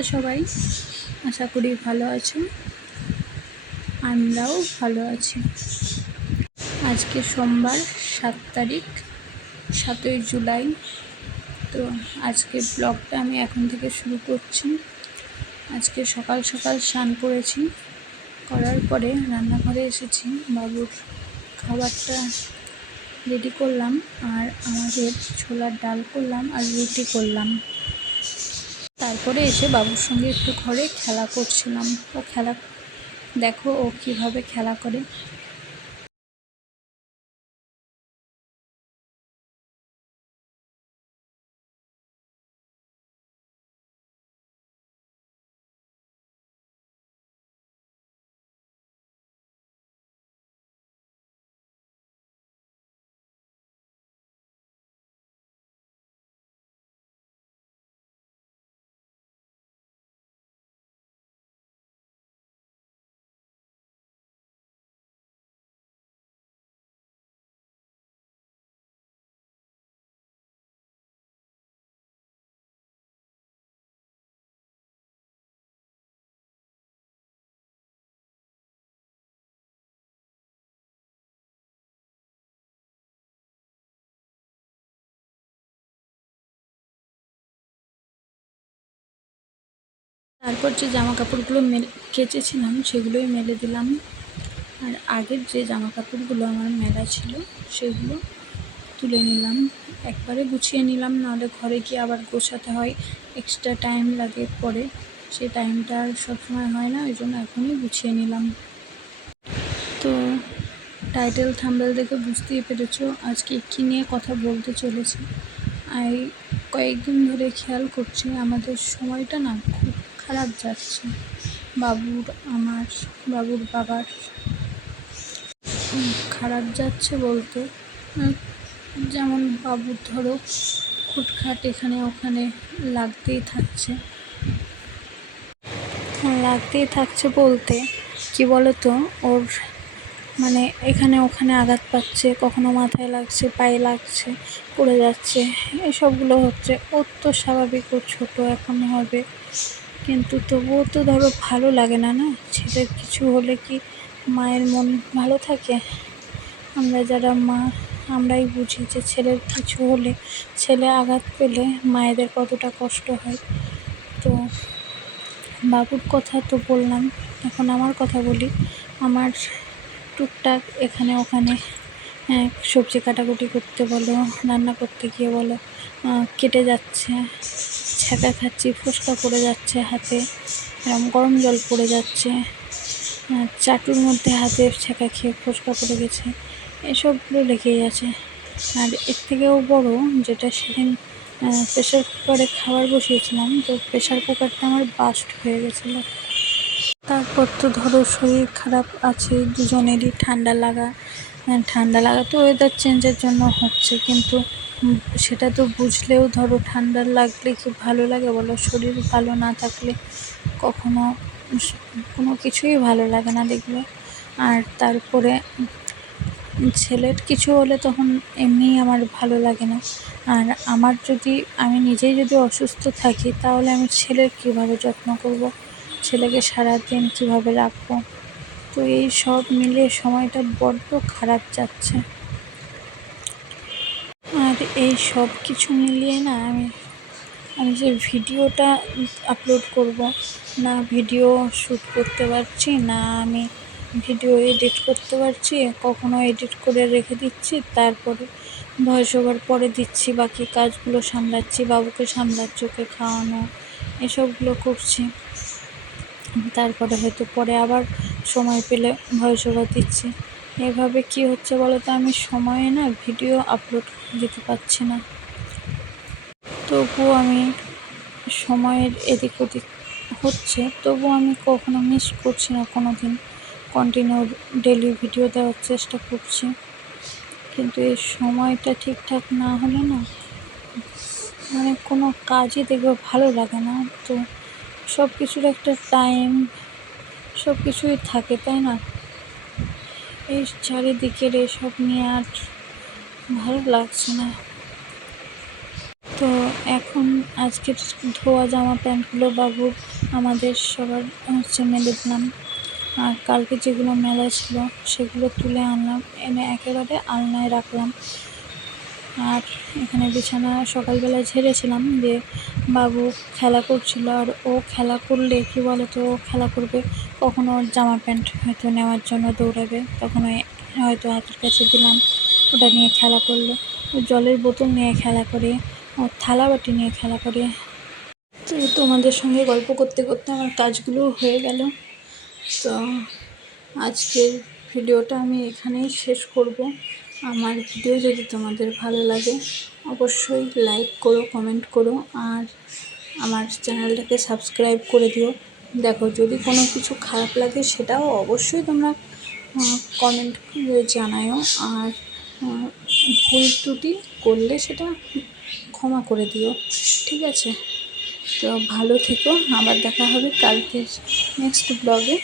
তোমরা সবাই? আশা করি ভালো আছো। আমরাও ভালো আছি। আজকে সোমবার, সাত তারিখ, সাতই জুলাই। তো আজকে ব্লগটা আমি এখন থেকে শুরু করছি। আজকে সকাল সকাল স্নান করেছি। করার পরে রান্নাঘরে এসেছি। বাবুর খাবারটা রেডি করলাম। আর আমাদের ছোলার ডাল করলাম আর রুটি করলাম। তারপরে এসে বাবুর সঙ্গে একটু ঘরে খেলা করছিলাম। ও খেলা, দেখো ও কীভাবে খেলা করে। তারপর যে জামা কাপড়গুলো মেল, কেচেছিলাম সেগুলোই মেলে দিলাম। আর আগের যে জামা কাপড়গুলো আমার মেলা ছিল সেগুলো তুলে নিলাম। একবারে গুছিয়ে নিলাম, নাহলে ঘরে গিয়ে আবার গোছাতে হয়। এক্সট্রা টাইম লাগে পরে। সেই টাইমটা আর সবসময় হয় না, ওই জন্য এখনই গুছিয়ে নিলাম। তো টাইটেল থাম্বেল দেখে বুঝতেই পেরেছ, আজকে কী নিয়ে কথা বলতে চলেছি। আর কয়েকদিন ধরে খেয়াল করছি আমাদের সময়টা না খারাপ যাচ্ছে। বাবুর আমার, বাবুর বাবার খারাপ যাচ্ছে বলতে যেমন বাবুর ধরো খুটখাট এখানে ওখানে লাগতেই থাকছে। লাগতেই থাকছে বলতে, কি বলতো? ওর মানে এখানে ওখানে আঘাত পাচ্ছে, কখনো মাথায় লাগছে, পায়ে লাগছে, পড়ে যাচ্ছে, এসবগুলো হচ্ছে। তো স্বাভাবিক ও ছোটো এখন হবে। কিন্তু তবুও তো ধরো ভালো লাগে না না? ছেলের কিছু হলে কি মায়ের মন ভালো থাকে? আমরা যারা মা আমরাই বুঝি যে ছেলের কিছু হলে ছেলে আঘাত পেলে মায়েদের কতটা কষ্ট হয়। তো বাবুর কথা তো বললাম এখন আমার কথা বলি। আমার টুকটাক এখানে ওখানে হ্যাঁ, সবজি কাটাকুটি করতে বলো রান্না করতে গিয়ে বলো কেটে যাচ্ছে। ছ্যাঁকা খাচ্ছি ফোসকা পড়ে যাচ্ছে হাতে, এরম গরম জল পড়ে যাচ্ছে। চাটুর মধ্যে হাতে ছ্যাঁকা খেয়ে ফোসকা পড়ে গেছে। এসবগুলো লেগেই আছে। আর এর থেকেও বড় যেটা সেদিন প্রেশার কুকারে খাবার বসিয়েছিলাম, তো প্রেশার কুকারটা আমার বাস্ট হয়ে গেছিল। তারপর তো ধরো শরীর খারাপ আছে, দুজনেরই ঠান্ডা লাগা ঠান্ডা লাগা তো ওয়েদার চেঞ্জের জন্য হচ্ছে, কিন্তু সেটা তো বুঝলেও ধরো ঠান্ডা লাগলে কি ভালো লাগে বলো, শরীর ভালো না থাকলে কখনো কোনো কিছুই ভালো লাগে না দেখবে আর তারপরে ছেলের কিছু হলে তখন এমনিই আমার ভালো লাগে না। আর আমার যদি, আমি নিজেই যদি অসুস্থ থাকি তাহলে আমি ছেলের কীভাবে যত্ন করব? ছেলেকে সারাদিন কীভাবে রাখব? তো এই সব মিলিয়ে সময়টা বড্ড খারাপ যাচ্ছে। এই সব কিছু মিলিয়ে না আমি আমি যে ভিডিওটা আপলোড করব, না ভিডিও শ্যুট করতে পারছি, না আমি ভিডিও এডিট করতে পারছি, কখনো এডিট করে রেখে দিচ্ছি, তারপরে ভয়েস ওভার পরে দিচ্ছি, বাকি কাজগুলো সামলাচ্ছি, বাবুকে সামলাচ্ছি, ওকে খাওয়ানো, এসবগুলো করছি। তারপরে হয়তো পরে আবার সময় পেলে ভয়েস ওভার দিচ্ছি। এভাবে কি হচ্ছে বলো তো আমি সময়ে না ভিডিও আপলোড দিতে পারছি না। তবুও আমি সময়ের এদিক ওদিক হচ্ছে, তবুও আমি কখনো মিস করছি না কোনো দিন কন্টিনিউ ডেলি ভিডিও দেওয়ার চেষ্টা করছি। কিন্তু এই সময়টা ঠিকঠাক না হলে না মানে কোনো কাজই দেখবে ভালো লাগে না। তো সব কিছুর একটা টাইম সব কিছুই থাকে, তাই না? এই চারিদিকের এসব নিয়ে আর ভালো লাগছে না। তো এখন আজকের ধোয়া জামা প্যান্টগুলো বাবু, আমাদের সবার হচ্ছে মেলে দিলাম। আর কালকে যেগুলো মেলা ছিল, সেগুলো তুলে আনলাম, এনে একেবারে আলনায় রাখলাম। আর এখানে বিছানা সকালবেলা ঝেড়েছিলাম যে বাবু খেলা করছিল আর ও খেলা করলে কী বলো তো খেলা করবে, কখনো জামা প্যান্ট হয়তো নেওয়ার জন্য দৌড়াবে, তখন হয়তো হাতের কাছে দিলাম, ওটা নিয়ে খেলা করল। ও জলের বোতল নিয়ে খেলা করে, ও থালা বাটি নিয়ে খেলা করে। তো তোমাদের সঙ্গে গল্প করতে করতে আমার কাজগুলো হয়ে গেল। তো আজকের ভিডিওটা আমি এখানেই শেষ করব। আমার ভিডিও যদি তোমাদের ভালো লাগে, অবশ্যই লাইক করো কমেন্ট করো, আর আমার চ্যানেলটাকে সাবস্ক্রাইব করে দিও। দেখো, যদি কোনো কিছু খারাপ লাগে, সেটাও অবশ্যই তোমরা কমেন্ট জানায়ও। আর ভুল ত্রুটি করলে সেটা ক্ষমা করে দিও, ঠিক আছে? তো ভালো থেকো, আবার দেখা হবে কালকের নেক্সট ব্লগে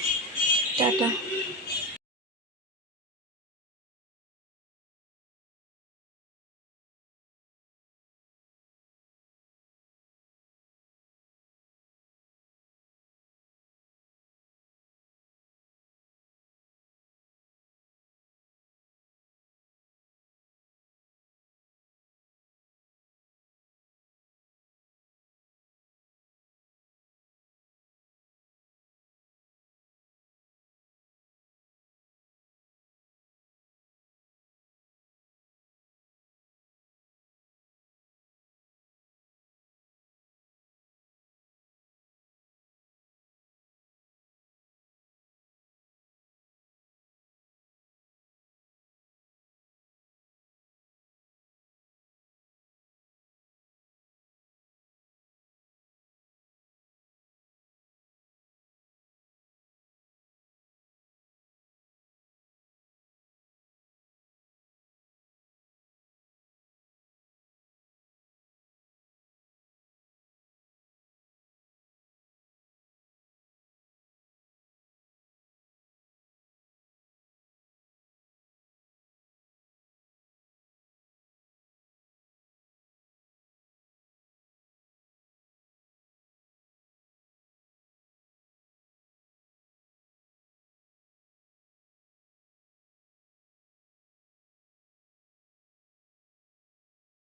টাটা।